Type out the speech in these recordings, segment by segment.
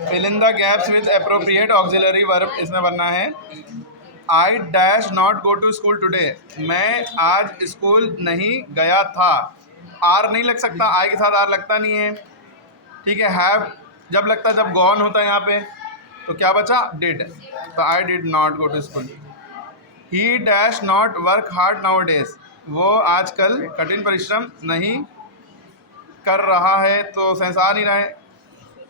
Fill in the gaps with appropriate auxiliary verb इसमें बनना है। I dash not go to school today, मैं आज स्कूल नहीं गया था। आर नहीं लग सकता, आई के साथ आर लगता नहीं है, ठीक है। हैव जब लगता है जब गॉन होता है यहाँ पे, तो क्या बचा, डिड। तो I did not go to school. He dash not work hard nowadays, वो आजकल कठिन परिश्रम नहीं कर रहा है, तो सेंस आ नहीं रहा है।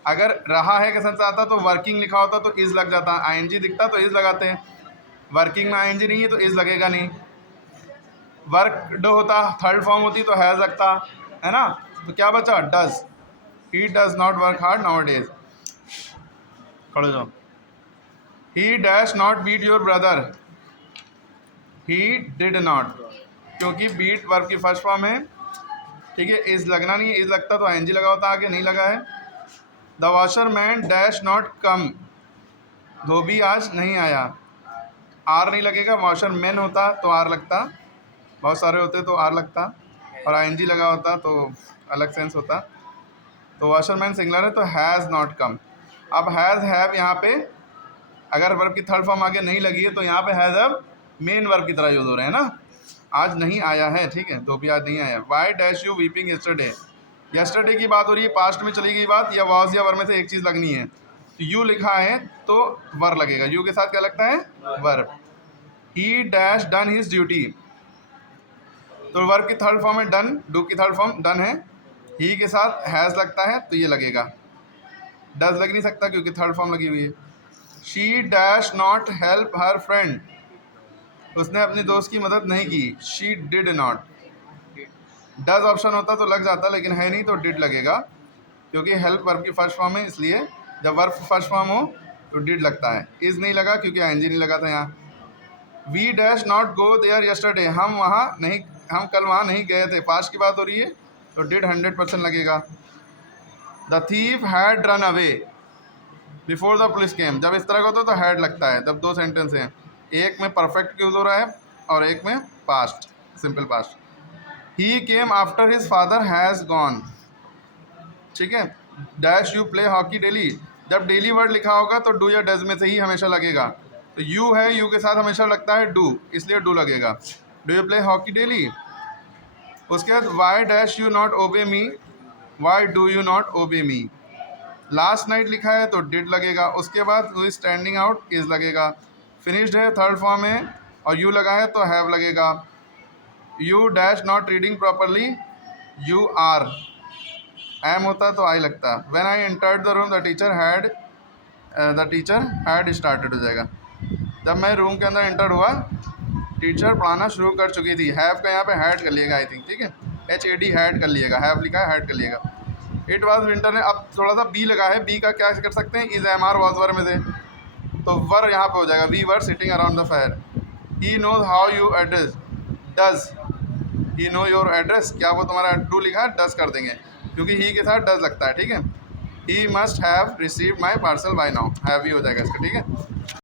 अगर रहा है का सेंस आता तो वर्किंग लिखा होता तो इज लग जाता, आईएनजी दिखता तो इज लगाते हैं। वर्किंग में आईएनजी नहीं है तो इज लगेगा नहीं। वर्क होता थर्ड फॉर्म होती तो हैज़ लगता है ना। तो क्या बचा, does. He does not work hard nowadays. खड़े जाओ। He dash not beat your brother, he did not, क्योंकि बीट वर्ब की फर्स्ट फॉर्म है, ठीक है। इज लगना नहीं है, इज लगता तो आईएनजी लगा होता, आगे नहीं लगा है। The washer man dash not come, धोबी आज नहीं आया। आर नहीं लगेगा, वॉशर मैन होता तो आर लगता, बहुत सारे होते तो आर लगता, और आईएनजी लगा होता तो अलग सेंस होता। तो वॉशर मैन सिंगुलर है तो हैज़ नॉट कम। अब हैज़ हैव यहाँ पे अगर वर्ब की थर्ड फॉर्म आगे नहीं लगी है तो यहाँ पे हैज़ अब मेन वर्ब की तरह यूज हो रहे हैं ना। आज नहीं आया है, ठीक है, धोबी आज नहीं आया। Why dash you weeping yesterday, yesterday की बात हो रही है, पास्ट में चली गई बात, या वॉज या वर में से एक चीज़ लगनी है। तो यू लिखा है तो वर लगेगा, यू के साथ क्या लगता है, वर्ब। ही डैश डन हिज ड्यूटी, तो वर्ब की थर्ड फॉर्म है डन, डू की थर्ड फॉर्म डन है। ही के साथ हैज़ लगता है तो ये लगेगा, डज लग नहीं सकता क्योंकि थर्ड फॉर्म लगी हुई है। She dash not help her friend, उसने अपनी दोस्त की मदद नहीं की। She did not, does option होता तो लग जाता लेकिन है नहीं तो डिड लगेगा, क्योंकि हेल्प वर्ब की फर्स्ट फॉर्म है, इसलिए जब वर्ब फर्स्ट फॉर्म हो तो डिड लगता है। इज नहीं लगा क्योंकि आईएनजी नहीं लगा था यहाँ। We dash not go there yesterday, हम कल वहाँ नहीं गए थे, पास्ट की बात हो रही है तो डिड 100% लगेगा। The thief had run away before the police केम, जब इस तरह का होता तो हैड लगता है। जब दो सेंटेंस हैं, एक में परफेक्ट यूज हो रहा है और एक में past, simple past. He came after his father has gone, ठीक है। Dash you play hockey daily, जब डेली वर्ड लिखा होगा तो डू या डज में से ही हमेशा लगेगा। तो यू है, यू के साथ हमेशा लगता है डू, इसलिए डू लगेगा। Do you play hockey daily. उसके बाद why dash you not obey me, why do you not obey me. Last night लिखा है तो डिड लगेगा, उसके बाद who is standing out is लगेगा। फिनिश्ड है थर्ड फॉर्म है और यू लगा है तो हैव लगेगा। You dash not reading properly, you are. Am होता तो आई लगता। When I entered the room the teacher had started हो जाएगा। जब मैं रूम के अंदर एंटर हुआ टीचर पढ़ाना शुरू कर चुकी थी। हैव का यहाँ पे हैड कर लिएगा आई थिंक, ठीक है, HAD हैड कर लिएगा, हैव लिखा है हैड कर लिएगा। इट वाज विंटर है, अब थोड़ा सा बी लगा है, बी का क्या कर सकते हैं, is am are was were में से, तो वर यहाँ पे हो जाएगा, we were sitting around the fire. He knows how you address, does he know your address, क्या वो तुम्हारा डू लिखा है डज कर देंगे क्योंकि ही के साथ डज लगता है, ठीक है। He must have received my parcel by now, have he हो जाएगा इसका, ठीक है।